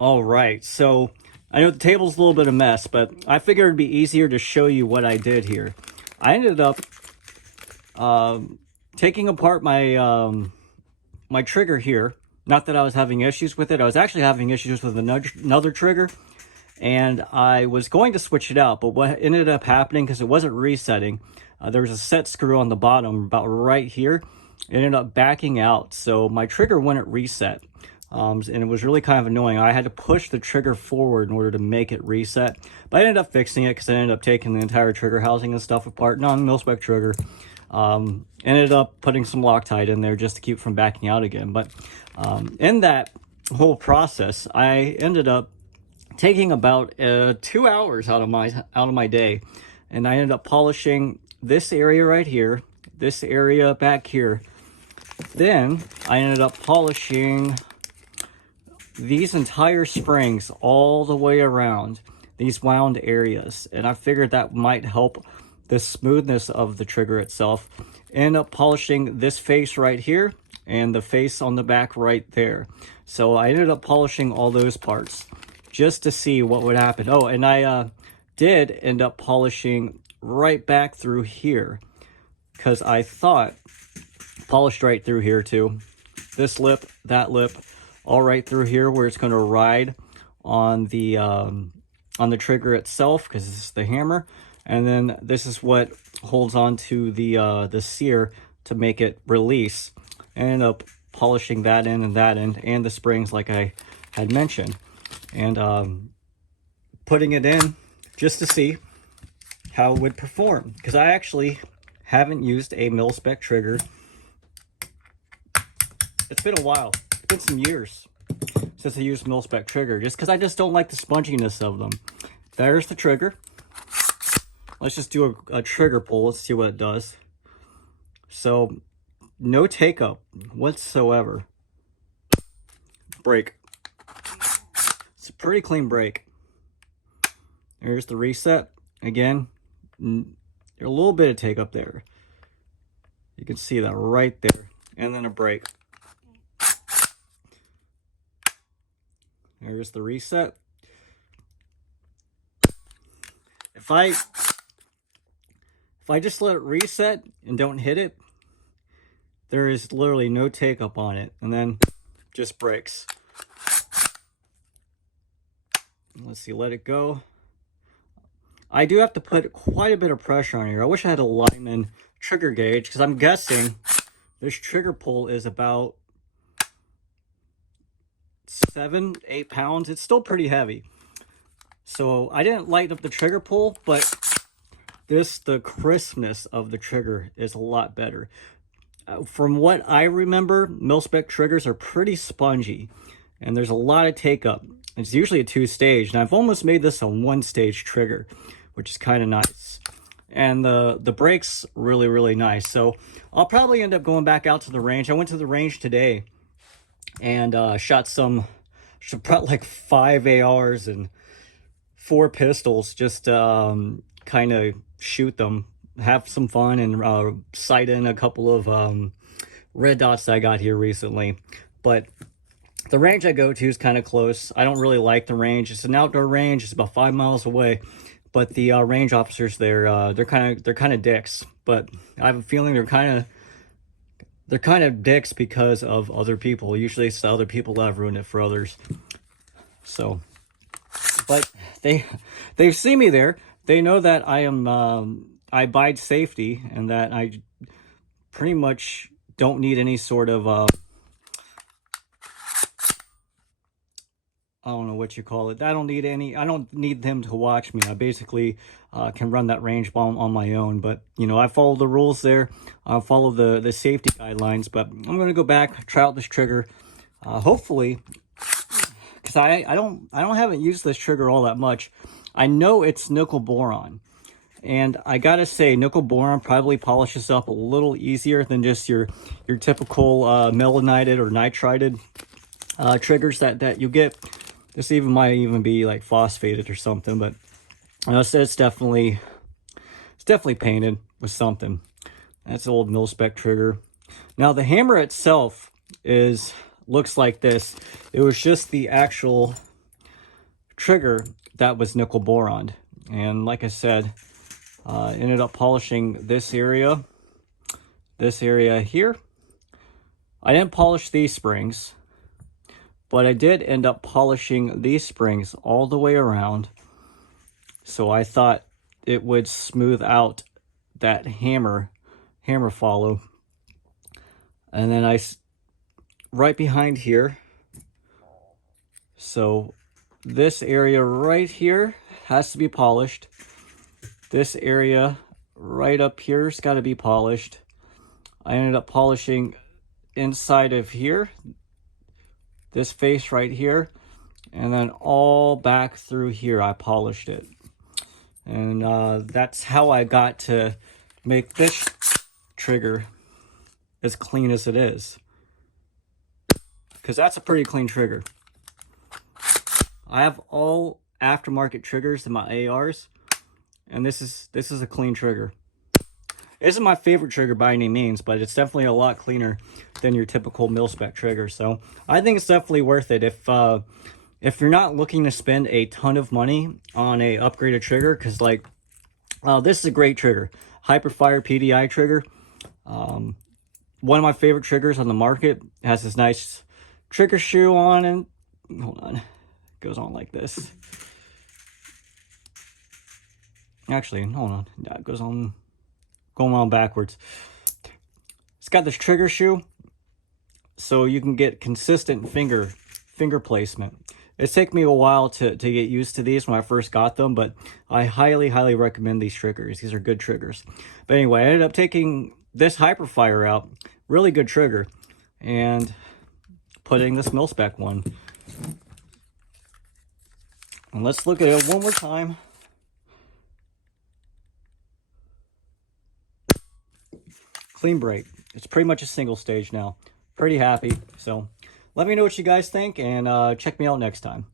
All right, so I know the table's a little bit of a mess, but I figured it'd be easier to show you what I did here. I ended up taking apart my trigger here. Not that I was having issues with it. I was actually having issues with another trigger, and I was going to switch it out, but what ended up happening, because it wasn't resetting, there was a set screw on the bottom about right here. It ended up backing out, so my trigger wouldn't reset. And it was really kind of annoying. I had to push the trigger forward in order to make it reset. But I ended up fixing it because I ended up taking the entire trigger housing and stuff apart. Non-mil-spec trigger. Ended up putting some Loctite in there just to keep from backing out again. But in that whole process, I ended up taking about 2 hours out of my day. And I ended up polishing this area right here, this area back here. Then I ended up polishing these entire springs all the way around these wound areas, and I figured that might help the smoothness of the trigger itself. End up polishing this face right here and the face on the back right there. So I ended up polishing all those parts just to see what would happen. Oh, and I did end up polishing right back through here, because I thought polished right through here too. This lip, that lip, all right through here where it's going to ride on the trigger itself, because this is the hammer, and then this is what holds on to the sear to make it release. I ended up polishing that end and that end and the springs like I had mentioned, and putting it in just to see how it would perform, because I actually haven't used a mil-spec trigger. It's been a while. It's been some years since I used mil-spec trigger, just because I just don't like the sponginess of them. There's the trigger. Let's just do a trigger pull. Let's see what it does. So, no take up whatsoever. Break. It's a pretty clean break. There's the reset. Again, there's a little bit of take up there. You can see that right there. And then a break. There's the reset. If I just let it reset and don't hit it, there is literally no take up on it, and then just breaks. Let's see, let it go. I do have to put quite a bit of pressure on here. I wish I had a Lyman trigger gauge, because I'm guessing this trigger pull is about 7-8 pounds. It's still pretty heavy. So I didn't lighten up the trigger pull, but the crispness of the trigger is a lot better. From what I remember, mil-spec triggers are pretty spongy, and there's a lot of take up. It's usually a 2-stage, and I've almost made this a 1-stage trigger, which is kind of nice. And the break's really, really nice. So I'll probably end up going back out to the range. I went to the range today and shot like 5 ARs and 4 pistols, just kind of shoot them, have some fun, and sight in a couple of red dots that I got here recently. But the range I go to is kind of close. I don't really like the range. It's an outdoor range. It's about 5 miles away, but the range officers there, they're kind of dicks. But I have a feeling they're kind of dicks because of other people. Usually it's the other people that have ruined it for others. So, but they see me there. They know that I am I abide safety, and that I pretty much don't need any sort of I don't know what you call it. I don't need them to watch me. I basically can run that range on my own. But, you know, I follow the rules there. I follow the safety guidelines. But I'm going to go back, try out this trigger. Hopefully, because I haven't used this trigger all that much. I know it's nickel boron. And I gotta say, nickel boron probably polishes up a little easier than just your typical melanited or nitrided triggers that you get. This might even be like phosphated or something, but it's definitely painted with something. That's an old mil-spec trigger. Now the hammer itself looks like this. It was just the actual trigger that was nickel boron. And like I said, ended up polishing this area here. I didn't polish these springs, but I did end up polishing these springs all the way around. So I thought it would smooth out that hammer follow. And then right behind here, so this area right here has to be polished. This area right up here's got to be polished. I ended up polishing inside of here, this face right here, and then all back through here I polished it. And that's how I got to make this trigger as clean as it is, because that's a pretty clean trigger. I have all aftermarket triggers in my ARs, and this is a clean trigger. It isn't my favorite trigger by any means, but it's definitely a lot cleaner than your typical mil-spec trigger. So I think it's definitely worth it if you're not looking to spend a ton of money on a upgraded trigger, because like this is a great trigger, Hyperfire PDI trigger. One of my favorite triggers on the market. It has this nice trigger shoe on, and hold on, it goes on like this. Actually, hold on, yeah, it goes on, going on backwards. It's got this trigger shoe, so you can get consistent finger placement. It's taken me a while to get used to these when I first got them, but I highly recommend these triggers. These are good triggers. But anyway, I ended up taking this Hyperfire out, really good trigger, and putting this mil-spec one. And let's look at it one more time. Clean break. It's pretty much a single stage now. Pretty happy. So let me know what you guys think, and check me out next time.